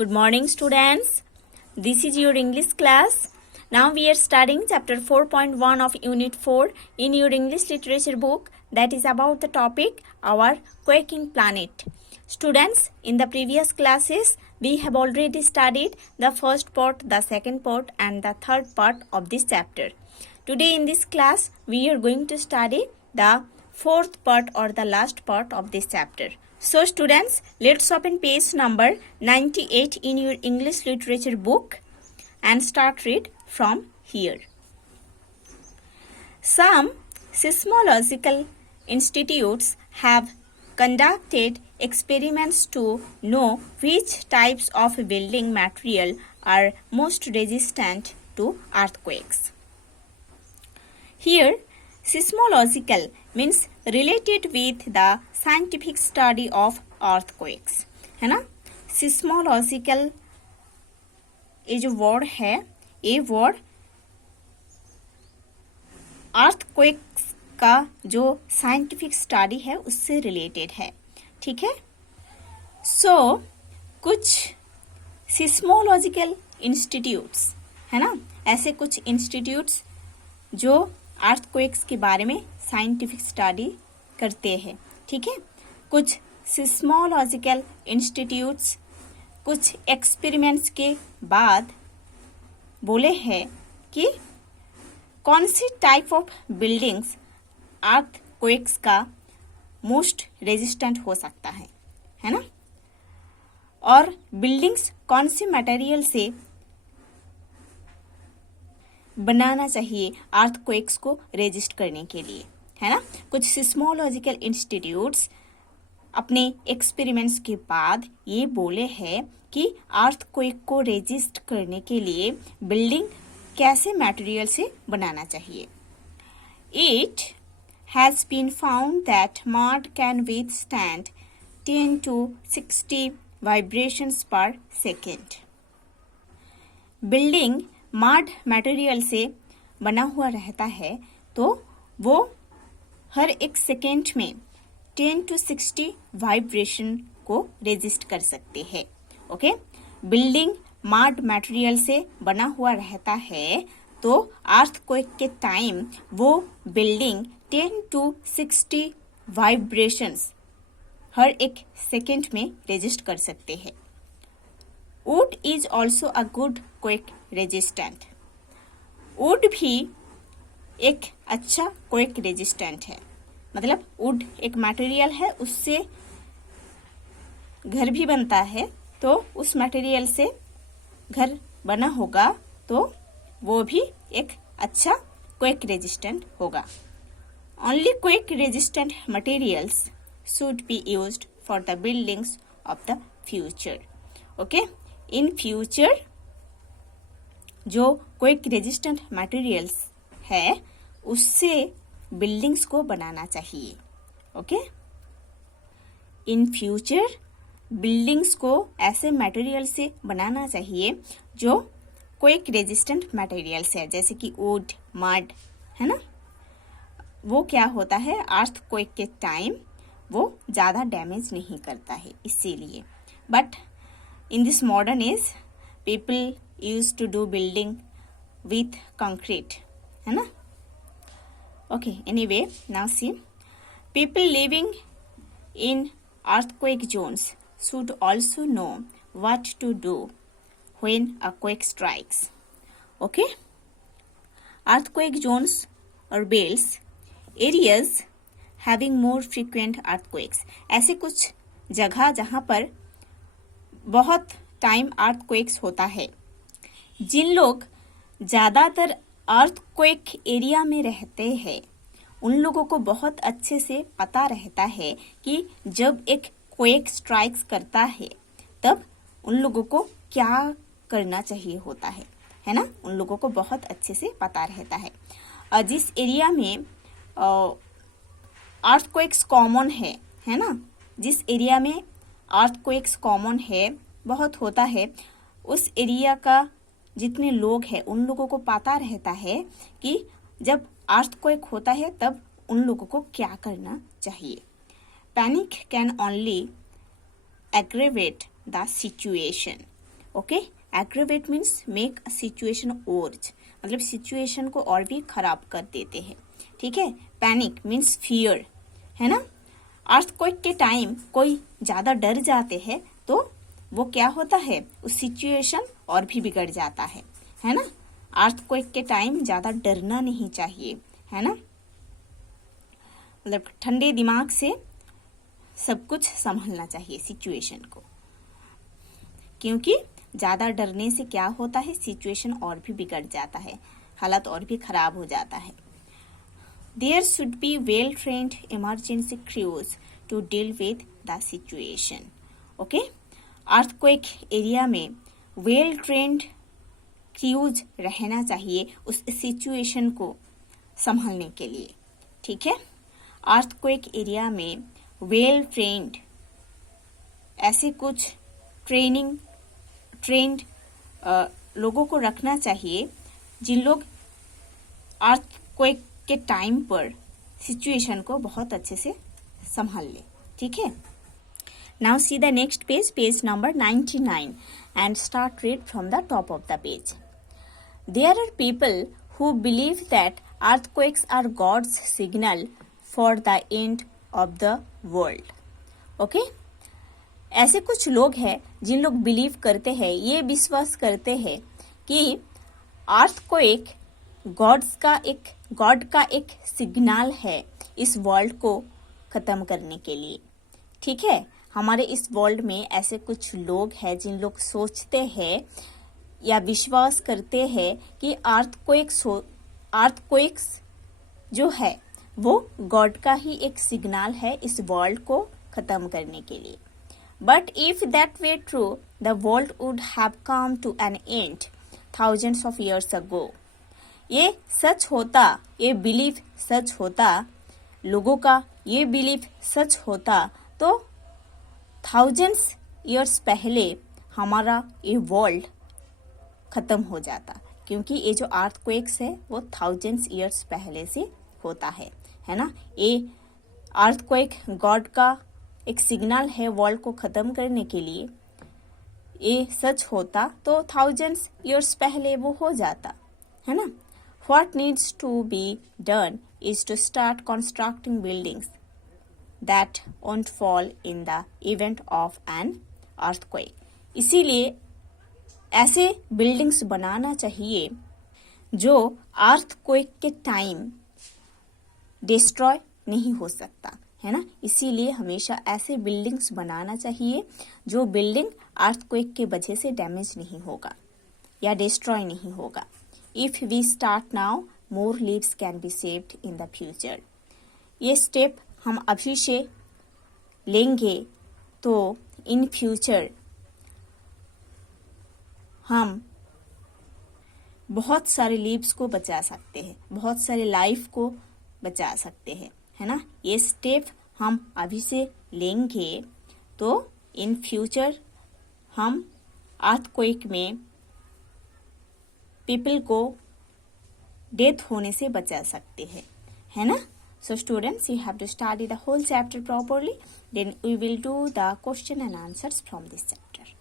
Good morning, students. This is your English class. Now we are studying chapter 4.1 of Unit 4 in your English literature book, that is about the topic our quaking planet. Students, in the previous classes, we have already studied the first part, the second part and the third part of this chapter. Today in this class, we are going to study the fourth part or the last part of this chapter. So students, let's open page number 98 in your English literature book and start read from here. Some seismological institutes have conducted experiments to know which types of building material are most resistant to earthquakes. Here, seismological means related with the scientific study of earthquakes, है ना. seismological ये जो word है, ये word earthquakes का जो scientific study है उससे रिलेटेड है, ठीक है. सो कुछ सिस्मोलॉजिकल इंस्टीट्यूट्स है ना, ऐसे कुछ इंस्टीट्यूट्स जो अर्थक्वेक्स के बारे में साइंटिफिक स्टडी करते हैं, ठीक है. कुछ सिस्मोलॉजिकल इंस्टीट्यूट्स कुछ एक्सपेरिमेंट्स के बाद बोले हैं कि कौन सी टाइप ऑफ बिल्डिंग्स अर्थक्वेक्स का मोस्ट रेजिस्टेंट हो सकता है ना, और बिल्डिंग्स कौन सी मटेरियल से बनाना चाहिए अर्थक्वेक्स को रेजिस्ट करने के लिए, है ना. कुछ सिस्मोलॉजिकल इंस्टीट्यूट्स अपने एक्सपेरिमेंट्स के बाद ये बोले हैं कि अर्थक्वेक को रेजिस्ट करने के लिए बिल्डिंग कैसे मटेरियल से बनाना चाहिए. It has been found that mud can withstand 10 to 60 vibrations पर सेकेंड. बिल्डिंग मड मटेरियल से बना हुआ रहता है तो वो हर एक सेकेंड में 10 to 60 वाइब्रेशन को रेजिस्ट कर सकते हैं. ओके, बिल्डिंग मड मटेरियल से बना हुआ रहता है तो अर्थक्वेक के टाइम वो बिल्डिंग 10 to 60 वाइब्रेशंस हर एक सेकेंड में रेजिस्ट कर सकते हैं. Would is also a good quake resistant. Would भी एक अच्छा क्वेक रेजिस्टेंट है, मतलब वुड एक मटेरियल है, उससे घर भी बनता है, तो उस मटेरियल से घर बना होगा तो वो भी एक अच्छा क्वेक रेजिस्टेंट होगा. Only quake resistant materials should be used for the buildings of the future. Okay, in future जो क्वेक रेजिस्टेंट मटेरियल्स है उससे बिल्डिंग्स को बनाना चाहिए. ओके, इन फ्यूचर बिल्डिंग्स को ऐसे मटेरियल से बनाना चाहिए जो क्वेक रेजिस्टेंट मटेरियल्स है, जैसे कि वुड, मड, है ना. वो क्या होता है, अर्थक्वेक के टाइम वो ज़्यादा डैमेज नहीं करता है, इसीलिए. But in this modern age people use to do building with concrete, है ना. Okay, anyway, now see, people living in earthquake zones should also know what to do when a quake strikes. Okay, earthquake zones or belts areas having more frequent earthquakes. ऐसे कुछ जगह जहाँ पर बहुत time earthquakes होता है. जिन लोग ज़्यादातर अर्थक्वेक एरिया में रहते हैं उन लोगों को बहुत अच्छे से पता रहता है कि जब एक क्वेक स्ट्राइक्स करता है तब उन लोगों को क्या करना चाहिए होता है ना. उन लोगों को बहुत अच्छे से पता रहता है. जिस एरिया में अर्थक्वेक्स कॉमन है ना, जिस एरिया में अर्थक्वेक्स कॉमन है, बहुत होता है, उस एरिया का जितने लोग हैं उन लोगों को पता रहता है कि जब अर्थक्वेक होता है तब उन लोगों को क्या करना चाहिए. Panic can only aggravate the situation. Okay, aggravate means make a situation worse, मतलब सिचुएशन को और भी खराब कर देते हैं, ठीक है। पैनिक मीन्स फियर, है ना। अर्थक्वेक के टाइम कोई ज्यादा डर जाते हैं तो वो क्या होता है, उस सिचुएशन और भी बिगड़ जाता है ना। अर्थक्वेक के टाइम ज्यादा डरना नहीं चाहिए, है ना। मतलब ठंडे दिमाग से सब कुछ संभालना चाहिए सिचुएशन को, क्योंकि ज्यादा डरने से क्या होता है, सिचुएशन और भी बिगड़ जाता है, हालत और भी खराब हो जाता है। There should be well-trained emergency crews to deal with the situation. Okay? Earthquake area में well-trained crews रहना चाहिए उस सिचुएशन को संभालने के लिए, ठीक है। अर्थक्वेक एरिया में well-trained ऐसे कुछ ट्रेंड लोगों को रखना चाहिए जिन लोग अर्थक्वेक के टाइम पर सिचुएशन को बहुत अच्छे से संभाल ले, ठीक है। Now see the next page, page number 99 and start read from the top of the page. There are people who believe that earthquakes are God's signal for the end of the world. Okay, ऐसे कुछ लोग हैं जिन लोग believe करते हैं, ये विश्वास करते हैं कि अर्थक्वेक गॉड का एक सिग्नल है इस वर्ल्ड को खत्म करने के लिए, ठीक है। हमारे इस वर्ल्ड में ऐसे कुछ लोग हैं जिन लोग सोचते हैं या विश्वास करते हैं कि अर्थक्वेक्स जो है वो गॉड का ही एक सिग्नल है इस वर्ल्ड को खत्म करने के लिए। But if that were true, the world would have come to an end thousands of years ago. ये सच होता, ये बिलीफ सच होता, लोगों का ये बिलीफ सच होता तो थाउजेंड्स ईयर्स पहले हमारा ये वर्ल्ड खत्म हो जाता, क्योंकि ये जो अर्थक्वेक्स है वो थाउजेंड्स ईयर्स पहले से होता है ना। ये अर्थक्वेक गॉड का एक सिग्नल है वर्ल्ड को खत्म करने के लिए। ये सच होता तो थाउजेंड्स ईयर्स पहले वो हो जाता, है ना। What needs to be done is to start constructing buildings that won't fall in the event of an earthquake. इसीलिए ऐसे बिल्डिंग्स बनाना चाहिए जो अर्थक्वेक के टाइम डिस्ट्रॉय नहीं हो सकता, है ना। इसीलिए हमेशा ऐसे बिल्डिंग्स बनाना चाहिए जो बिल्डिंग अर्थक्वेक के वजह से डैमेज नहीं होगा या डिस्ट्रॉय नहीं होगा। If we start now, more lives can be saved in the future. ये स्टेप हम अभी से लेंगे तो इन फ्यूचर हम बहुत सारे लिव्स को बचा सकते हैं, बहुत सारे लाइफ को बचा सकते हैं, है ना। ये स्टेप हम अभी से लेंगे तो इन फ्यूचर हम अर्थक्वेक में पीपल को डेथ होने से बचा सकते हैं, है ना। So students, you have to study the whole chapter properly, then we will do the question and answers from this chapter.